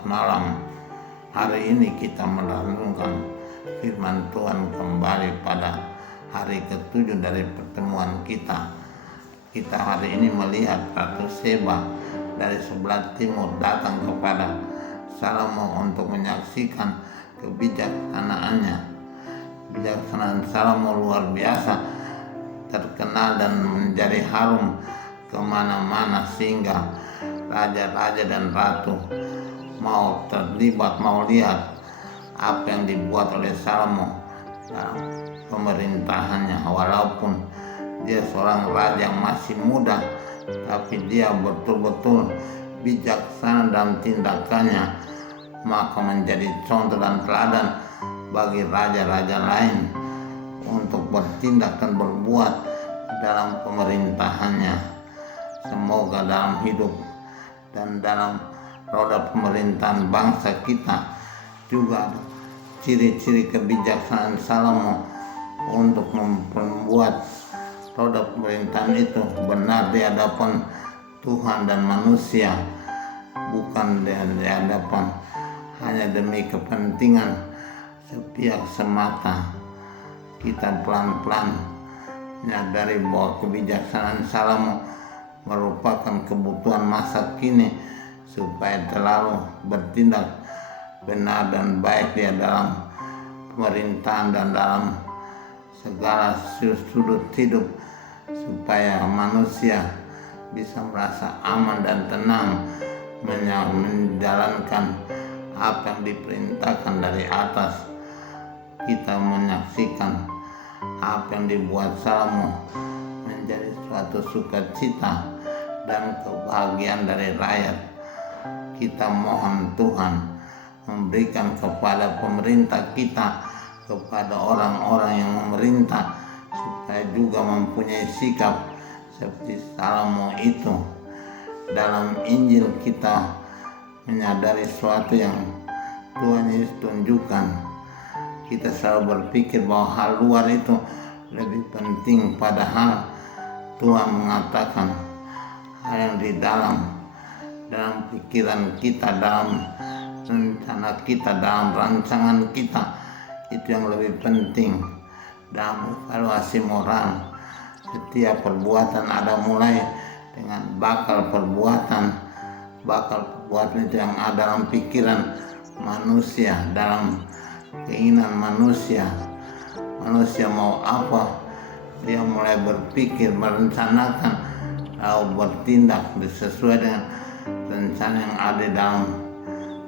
Selamat malam. Hari ini kita merenungkan firman Tuhan kembali pada hari ke-7 dari pertemuan kita. Kita hari ini melihat Ratu Seba dari sebelah timur datang kepada Salomo untuk menyaksikan kebijaksanaannya. Kebijaksanaan Salomo luar biasa, terkenal dan menjadi harum kemana-mana sehingga raja-raja dan ratu mau terlibat, mau lihat apa yang dibuat oleh Salomo dalam pemerintahannya. Walaupun dia seorang raja yang masih muda, tapi dia betul-betul bijaksana dalam tindakannya, maka menjadi contoh dan teladan bagi raja-raja lain untuk bertindak dan berbuat dalam pemerintahannya. Semoga dalam hidup dan dalam roda pemerintahan bangsa kita juga ciri-ciri kebijaksanaan Salomo untuk membuat roda pemerintahan itu benar di hadapan Tuhan dan manusia, bukan di hadapan hanya demi kepentingan sepihak semata. Kita pelan-pelan menyadari bahwa kebijaksanaan Salomo merupakan kebutuhan masa kini supaya terlalu bertindak benar dan baik di dalam pemerintahan dan dalam segala sudut hidup, supaya manusia bisa merasa aman dan tenang menjalankan apa yang diperintahkan dari atas. Kita menyaksikan apa yang dibuat Salomo menjadi suatu sukacita dan kebahagiaan dari rakyat. Kita mohon Tuhan memberikan kepada pemerintah kita, kepada orang-orang yang memerintah, supaya juga mempunyai sikap seperti Salomo itu. Dalam Injil kita menyadari sesuatu yang Tuhan Yesus tunjukkan. Kita selalu berpikir bahwa hal luar itu lebih penting, padahal Tuhan mengatakan hal yang di dalam pikiran kita, dalam rencana kita, dalam rancangan kita, itu yang lebih penting. Dalam evaluasi moral, setiap perbuatan ada mulai dengan bakal perbuatan itu yang ada dalam pikiran manusia, dalam keinginan manusia mau apa, dia mulai berpikir, merencanakan, lalu bertindak sesuai dengan rencana yang ada dalam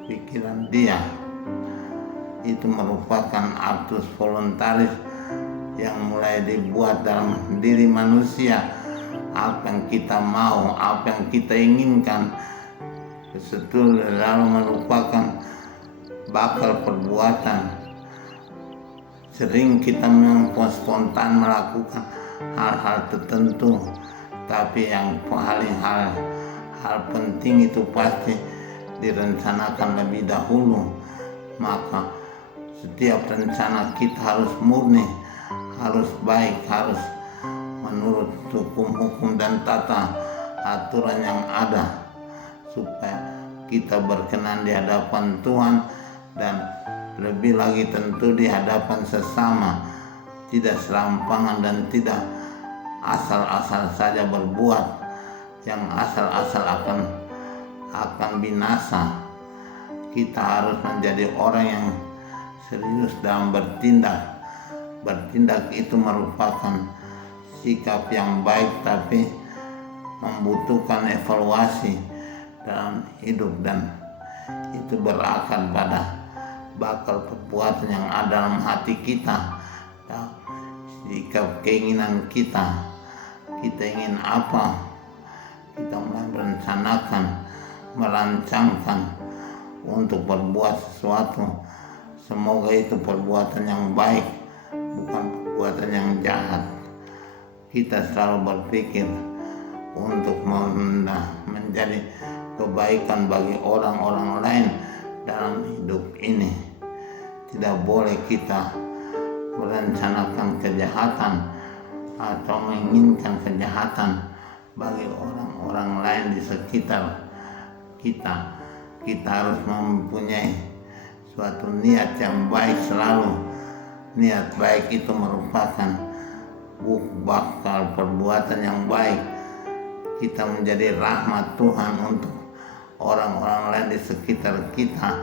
pikiran dia. Itu merupakan aktus voluntaris yang mulai dibuat dalam diri manusia. Apa yang kita mau, apa yang kita inginkan, itu lalu merupakan bakal perbuatan. Sering kita memang spontan melakukan hal-hal tertentu, tapi yang paling hal penting itu pasti direncanakan lebih dahulu. Maka setiap rencana kita harus murni, harus baik, harus menurut hukum-hukum dan tata aturan yang ada, supaya kita berkenan di hadapan Tuhan dan lebih lagi tentu di hadapan sesama. Tidak serampangan dan tidak asal-asal saja berbuat, yang asal-asal akan binasa. Kita harus menjadi orang yang serius dalam bertindak. Bertindak itu merupakan sikap yang baik, tapi membutuhkan evaluasi dalam hidup, dan itu berakar pada bakal perbuatan yang ada dalam hati kita, sikap keinginan kita ingin apa, kita merencanakan, merancangkan untuk berbuat sesuatu. Semoga itu perbuatan yang baik, bukan perbuatan yang jahat. Kita selalu berpikir untuk menjadi kebaikan bagi orang-orang lain dalam hidup ini. Tidak boleh kita merencanakan kejahatan atau menginginkan kejahatan bagi orang-orang lain di sekitar kita. kita harus mempunyai suatu niat yang baik selalu. Niat baik itu merupakan bakal perbuatan yang baik. Kita menjadi rahmat Tuhan untuk orang-orang lain di sekitar kita,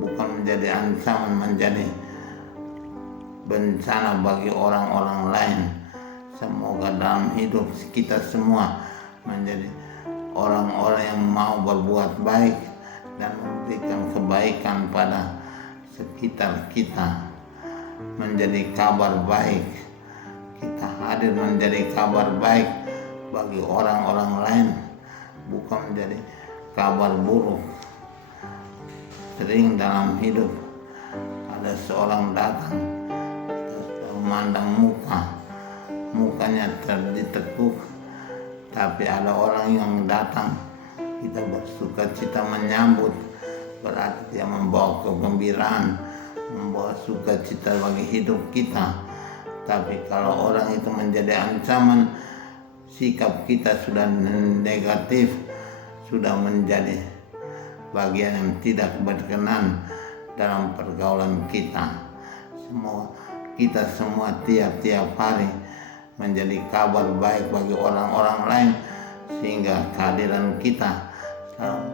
bukan menjadi ancaman, menjadi bencana bagi orang-orang lain. Semoga dalam hidup kita semua menjadi orang-orang yang mau berbuat baik dan memberikan kebaikan pada sekitar kita, menjadi kabar baik. Kita hadir menjadi kabar baik bagi orang-orang lain, bukan menjadi kabar buruk. Sering dalam hidup ada seorang datang, memandang mukanya terditekuk, tapi ada orang yang datang, kita bersuka cita menyambut, berarti dia membawa kegembiraan, membawa sukacita bagi hidup kita. Tapi kalau orang itu menjadi ancaman, sikap kita sudah negatif, sudah menjadi bagian yang tidak berkenan dalam pergaulan kita. Kita semua tiap-tiap hari menjadi kabar baik bagi orang-orang lain, sehingga kehadiran kita selalu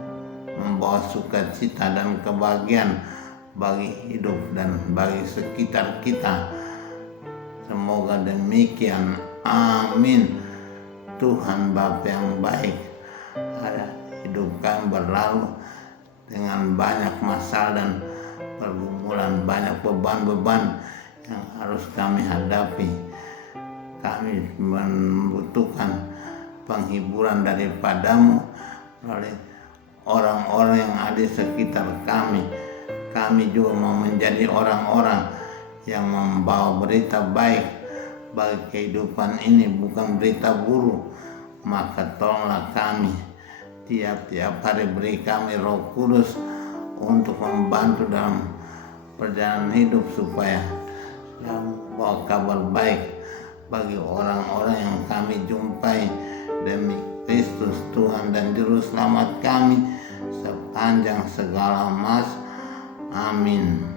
membawa sukacita dan kebahagiaan bagi hidup dan bagi sekitar kita. Semoga demikian. Amin. Tuhan Bapa yang baik, ada hidup kami berlalu dengan banyak masalah dan pergumulan, banyak beban-beban yang harus kami hadapi. Kami membutuhkan penghiburan daripadamu melalui orang-orang yang ada di sekitar kami. Kami juga mau menjadi orang-orang yang membawa berita baik bagi kehidupan ini, bukan berita buruk. Maka tolonglah kami tiap-tiap hari, beri kami Roh Kudus untuk membantu dalam perjalanan hidup, supaya membawa kabar baik bagi orang-orang yang kami jumpai, demi Kristus Tuhan dan Juru Selamat kami sepanjang segala masa. Amin.